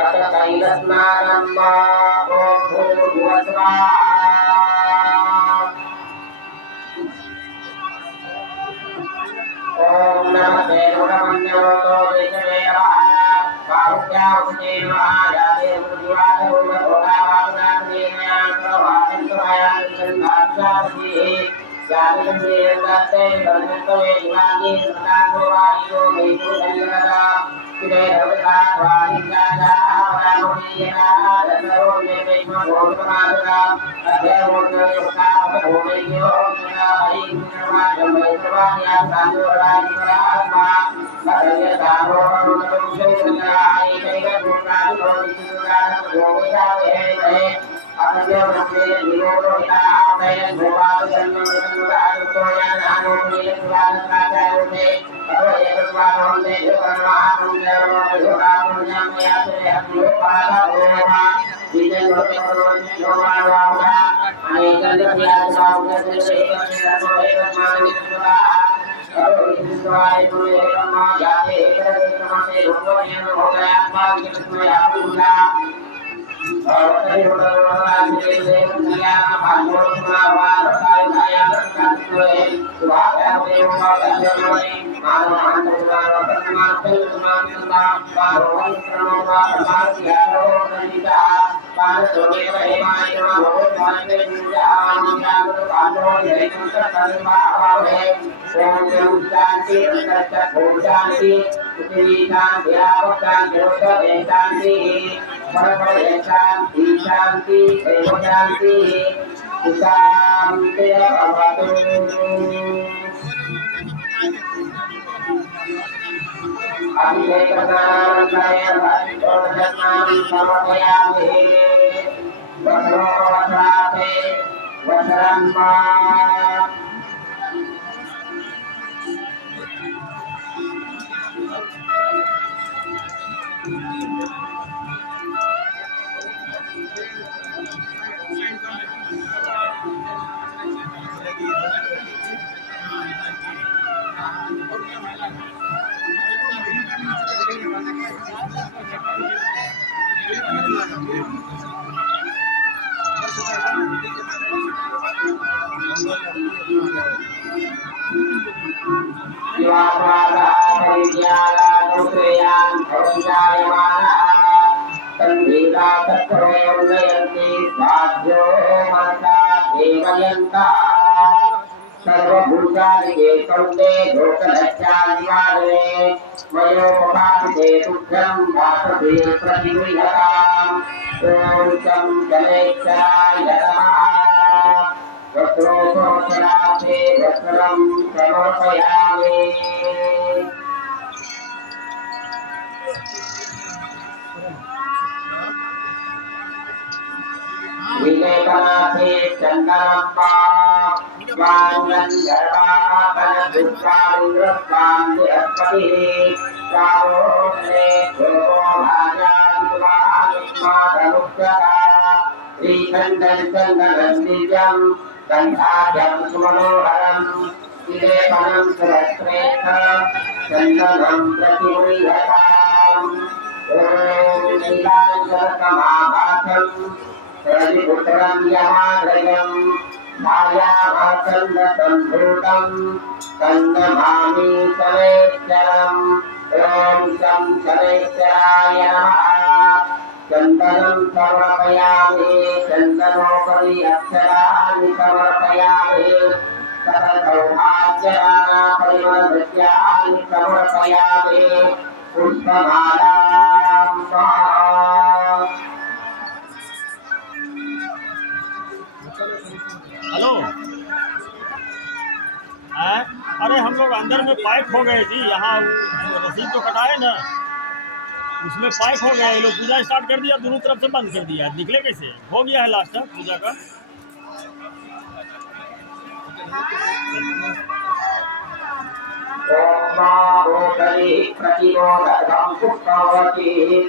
अत कैलस्नानं ओम भूर्भुवस्वाहा ओम नमस्ते रुद्रमन्योतो विष्णवे नमः कारुण्यावते नमः याते मुद्राधोलावादाग्नेयां प्रभावन्तमयां संघातसावती यामिदन्येन्दते वर्धन्तवे दिवागे सदाको वायुो वैतो धन्यनदा तिरे भवता स्वामिन्दाता वरामोदीयना दशरो येवेश्म भोगमादरा अध्यवोदयोक्ता भोगेयो सदा हरिं वैश्रवाण्या सान्दोरादिपरात्मा मदय सारोरुणवंशो सदाय कैलगुणादिको विष्णुरादिको भोगेदावे अद्य वन्दे विलोकितामय भोगादन्नमृतमुदारुतो यानानुमीलपुराणकाचारुते अतो एकत्वारोन्दे योगर्वाहं योगात्मन्यामयात्रेहत्योपादभोमा विजयलोकरोनियोमानवामुदा अनेकल्यप्रियादिभावुदर्शेकस्मिन्नतो एकस्मानित्युदाः शांति शांति शांति शांति भवतु अभिषेकस्नानानन्तरे भक्तोदस्नानं समर्पयामि वस्त्रोपवस्त्रार्थे वस्त्रं सर्वभूतानि कौन्ते लोकलज्जानिवारणे मयोपपादिते तुभ्यं दासते प्रतिगृह्यताम् ॐ चं जलेच्छाय नमः वस्त्रोपवस्त्रार्थे वस्त्रं समर्पयामि विलेपनार्थे चन्दनं वाङ्गं गर्भापनदुर्गान्द्रस्वान्तिरस्पतिः प्रावोदने भोगो भाजादिवायुष्मादमुक्तः श्रीखण्डं चन्दनं दिव्यं गन्धाढ्यं सुमनोहरं विलेपनं सुरश्रेष्ठ चन्दनं प्रतिगृह्यताम् ॐ नीलाञ्जनसमाभासं रविपुत्रं यमाग्रजं मायावासन्दसम्भूतं कन्दमामि शनैश्चरम् ॐ शं शनैश्चराय नमः चन्दनं समर्पयामि चन्दनोपरि अक्षराणि समर्पयामि सकलसौभाग्यदाना परिमलद्रव्याणि समर्पयामि पुष्पमालां हेलो अरे हम लोग अंदर में पाइप हो गए जी यहाँ रसीद तो कटाए ना उसमें पाइप हो गया ये लोग पूजा स्टार्ट कर दिया दोनों तरफ से बंद कर दिया निकले कैसे हो गया है लास्ट पूजा का ओम प्रतिबोधकं पुष्पवती